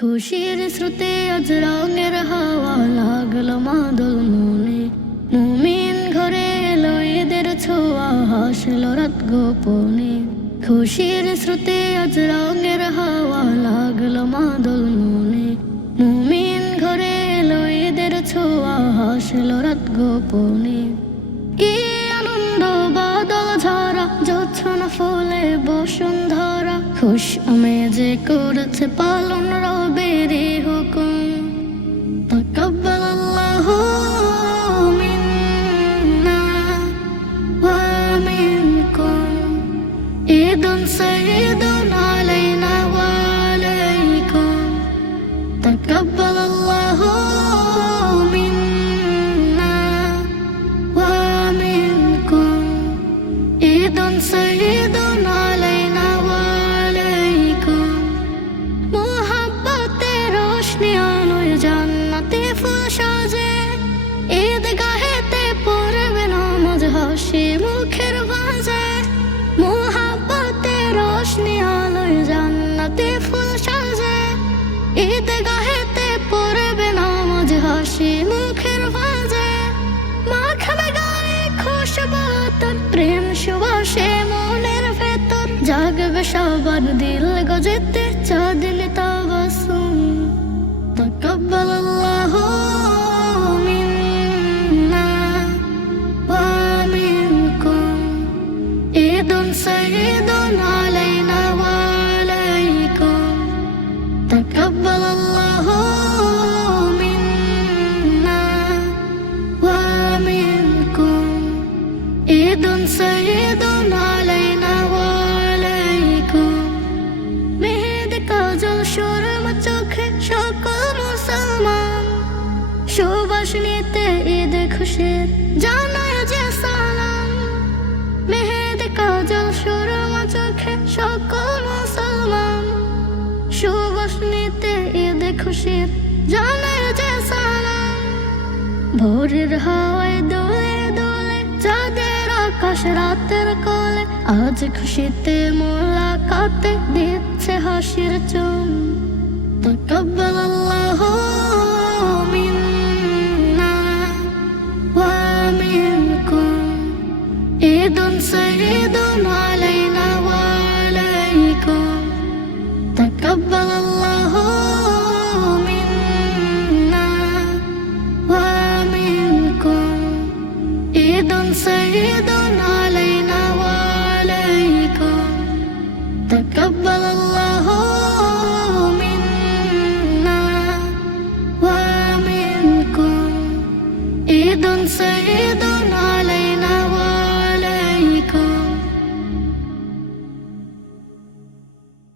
খুশির স্রোতে আজ রঙের হাওয়া লাগলো মাদল মনে। মুমিন ঘরে এলো ঈদের ছোঁয়া, হাসলো রাত গোপনে। খুশির স্রোতে আজ রঙের হাওয়া লাগলো মাদল মনে। মুমিন ঘরে এলো ঈদের ছোঁয়া, হাসলো রাত গোপনে। কি আনন্দ বাদল ঝরা, জোছনা ফুলে বসুন্ধরা। খুশ আমেজে করেছে পালন রবের হুকুম। তাকাব্বাল আল্লাহু মিন্না ওয়া মিনকুম, ঈদুন সাঈদুন আলাইনা ওয়া আলাইকুম। তাকাব্বাল আল্লাহু মিন্না ওয়া মিনকুম, ঈদুন সাঈদুন আলাইনা ওয়া আলাইকুম। মুহাব্বতে রোশনি আলোয় জান্নাতে ফুল সাজে, ঈদগাহেতে পড়বে নামাজ হাসি মুখের ভাঁজে। মুহাব্বতে রোশনি আলোয় জান্নাতে ফুল সাজে, ঈদগাহেতে পড়বে নামাজ হাসি মুখের ভাঁজে। মাখাবে গায়ে খুশবু তোর, প্রেম সুবাসে মনের ভেতর। জাগবে সবার দিল গজেতে চাঁদনি তাবাসুম। তাকাব্বাল আল্লাহু মিন্না ওয়া মিনকুম, ঈদুন সাঈদুন আলাইনা ওয়া আলাইকুম। তাকাব্বাল আল্লাহু মিন্না ওয়া মিনকুম, ঈদুন সাঈদুন আলাইনা ওয়া আলাইকুম। মেহেদি কাজল সুরমা চোখে সকল মুসলমান, সুবাস নিতে ঈদ খুশির জানায় যে সালাম। মেহেদি কাজল সুরমা চোখে সকল মুসলমান, সুবাস নিতে ঈদ খুশির জানায় যে সালাম। ভোরের হাওয়ায় দোলে দোলে চাঁদের আকাশ রাতের কোলে, আজ খুশিতে মোলাকাতে দিচ্ছে হাসির চুম। তাকাব্বাল আল্লাহু মিন্না ওয়া মিনকুম, ঈদুন সাঈদুন আলাইনা ওয়া আলাইকুম। তাকাব্বাল আল্লাহু মিন্না ওয়া মিনকুম, ঈদুন সাঈদুন আলাইনা ওয়া আলাইকুম। তাকাব্বাল আল্লাহু মিন্না ওয়া মিনকুম, ঈদুন সাঈদুন